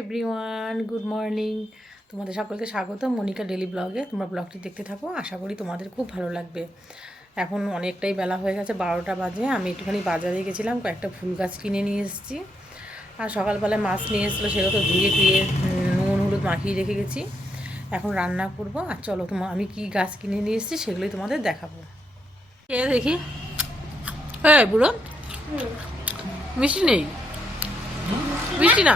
Everyone good morning তোমাদের সকলকে স্বাগত মনিকা ডেলি ব্লগে তোমরা ব্লগটি দেখতে থাকো। আশা করি তোমাদের খুব ভালো লাগবে। এখন অনেকটাই বেলা হয়ে গেছে বারোটা বাজে। আমি একটুখানি বাজারে গেছিলাম কয়েকটা ফুল গাছ কিনে নিয়ে এসেছি। আর সকালবেলায় মাছ নিয়ে এসেছিল সেগুলো তো ধুয়ে ধুয়ে নুন হলুদ মাখিয়ে রেখে গেছি। এখন রান্না করব। আর চলো তোমার আমি কি গাছ কিনে নিয়ে এসেছি সেগুলোই তোমাদের দেখাবো। এ দেখি। হ্যাঁ বুড়ো। মিষ্টি নেই? মিষ্টি না?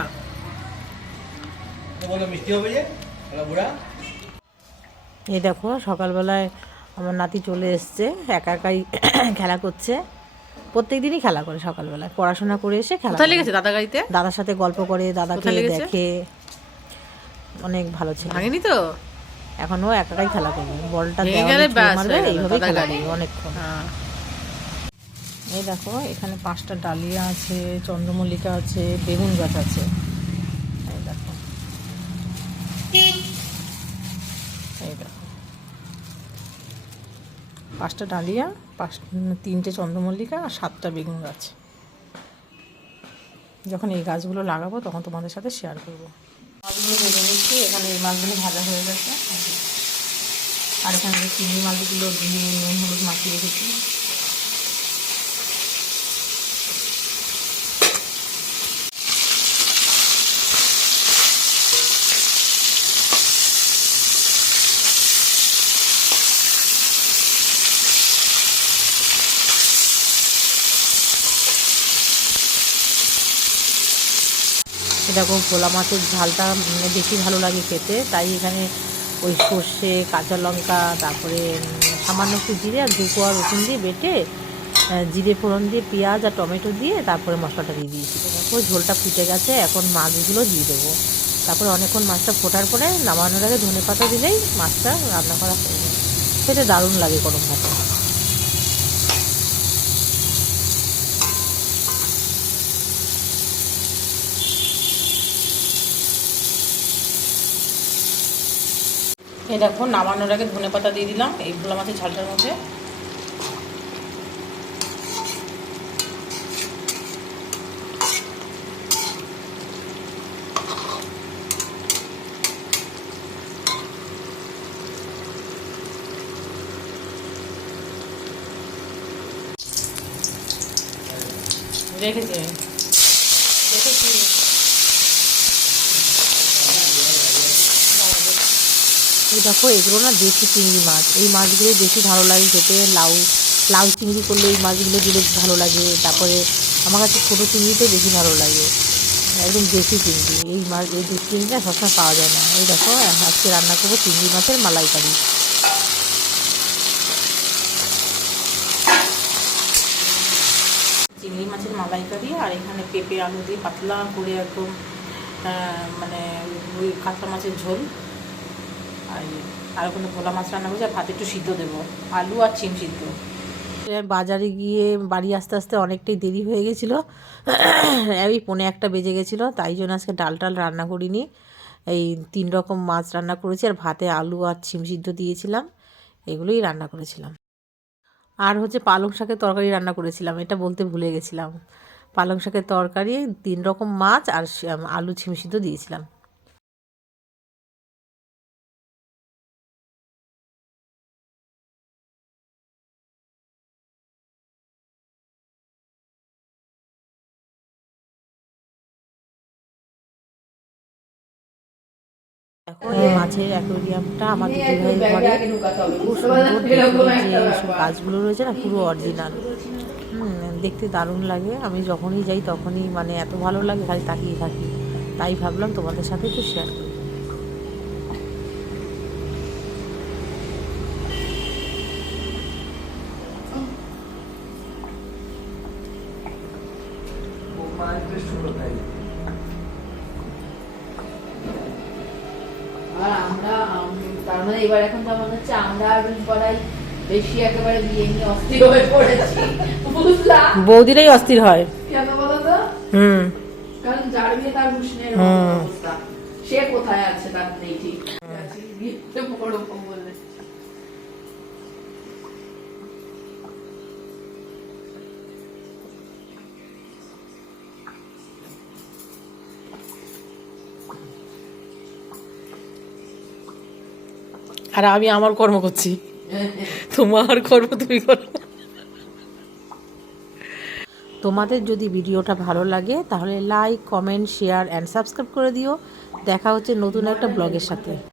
বলো মিষ্টি হবে যে? হ্যালো বুড়া? এই দেখো সকালবেলায় আমার নাতি চলে এসছে একা একাই খেলা করছে। প্রত্যেক দিনই খেলা করে সকালবেলায় পড়াশোনা করে এসে খেলা কোথায় লেগেছে দাদা গাড়িতে? দাদার সাথে গল্প করে দাদাকে? দেখে। অনেক ভালো ছিল। ভাঙেনি তো? এখনও একাই খেলা করবে। বলটা মারবে দাদা খেলা। করবে অনেকক্ষণ। হ্যাঁ। এই দেখো এখানে পাঁচটা ডালিয়া আছে চন্দ্রমল্লিকা আছে বেগুন গাছ আছে। পাঁচটা ডালিয়া, পাঁচ তিনটে চন্দ্রমল্লিকা আর সাতটা বেগুন গাছ। যখন এই গাছগুলো লাগাবো, তখন তোমাদের সাথে শেয়ার করব। মাছগুলো এখানে এই মাছগুলো ভাজা হয়ে গেছে। আর এখানে চিংড়ি মাছগুলো দিয়ে নুন, হলুদ মাখিয়ে রেখেছি। এরকম ভোলা মাছের ঝালটা মানে বেশি ভালো লাগে খেতে। তাই এখানে ওই সর্ষে, কাঁচা লঙ্কা, তারপরে সামান্য একটু জিরে আর দু কোয়া রসুন দিয়ে বেটে জিরে ফোড়ন দিয়ে পেঁয়াজ আর টমেটো দিয়ে তারপরে মশলাটা দিয়ে দিয়েছি। দেখো ঝোলটা ফুটে গেছে, এখন মাছগুলো দিয়ে দেবো। তারপরে অনেকক্ষণ মাছটা ফোটার পরে নামানোর আগে ধনে পাতা দিলেই মাছটা রান্না করা হয়ে যায় খেতে দারুণ লাগে গরম ভাতে। এই দেখো, নামানোর আগে ধনে পাতা দিয়ে দিলাম এই ভোলা মাছের ঝালটার মধ্যে। রেখেছি রেখেছি এই দেখো, এগুলো না দেশি চিংড়ি মাছ। এই মাছগুলোই বেশি ভালো লাগে খেতে। লাউ লাউ চিংড়ি করলে এই মাছগুলো দিলে ভালো লাগে। তারপরে আমার কাছে ছোটো চিংড়িতে বেশি ভালো লাগে। একদম দেশি চিংড়ি। এই মাছ, এই দেশি চিংড়িটা সবসময় পাওয়া যায় না। এই দেখো, আজকে রান্না করব চিংড়ি মাছের মালাইকারি। চিংড়ি মাছের মালাইকারি আর এখানে পেঁপে, আলু দিয়ে পাতলা করে একদম মানে ওই কাতলা মাছের ঝোল। আর ওখানে ভোলা মাছ রান্না করছি, আর ভাতে একটু সিদ্ধ দেবো। আলু আর চিম সিদ্ধ। বাজারে গিয়ে বাড়ি আসতে আসতে অনেকটাই দেরি হয়ে গেছিল। এই পনে একটা বেজে গেছিল, তাই জন্য আজকে ডাল টাল রান্না করিনি। এই তিন রকম মাছ রান্না করেছি, আর ভাতে আলু আর ছিম সিদ্ধ দিয়েছিলাম, এগুলোই রান্না করেছিলাম। আর হচ্ছে পালং শাকের তরকারি রান্না করেছিলাম, এটা বলতে ভুলে গেছিলাম। পালং শাকের তরকারি, তিন রকম মাছ আর আলু ছিম সিদ্ধ দিয়েছিলাম। দেখো এই মাছের অ্যাকোরিয়ামটা আমার ঘরে খুব সুন্দর যে সব গাছগুলো রয়েছে না পুরো অরিজিনাল দেখতে দারুণ লাগে। আমি যখনই যাই তখনই মানে এত ভালো লাগে খালি তাকিয়ে থাকি। তাই ভাবলাম তোমাদের সাথে একটু শেয়ার করি। আম, তার মানে এবার এখন তো মনে হচ্ছে আমরা আর বেশি একেবারে বিয়ে নিয়ে অস্থির হয়ে পড়েছি। বুঝলা? বৌদিরাই অস্থির হয়। কেন বলো তো? হুম। কারণ যার বিয়ে তার নেই সে কোথায় আছে তার নেই? ঠিক আছে, বিয়েতে বড় আর আমি আমার কর্ম করছি। তোমার কর্ম তুমি করো। তোমাদের যদি ভিডিওটা ভালো লাগে, তাহলে like comment share and subscribe করে দিও। দেখা হচ্ছে নতুন একটা ব্লগের সাথে।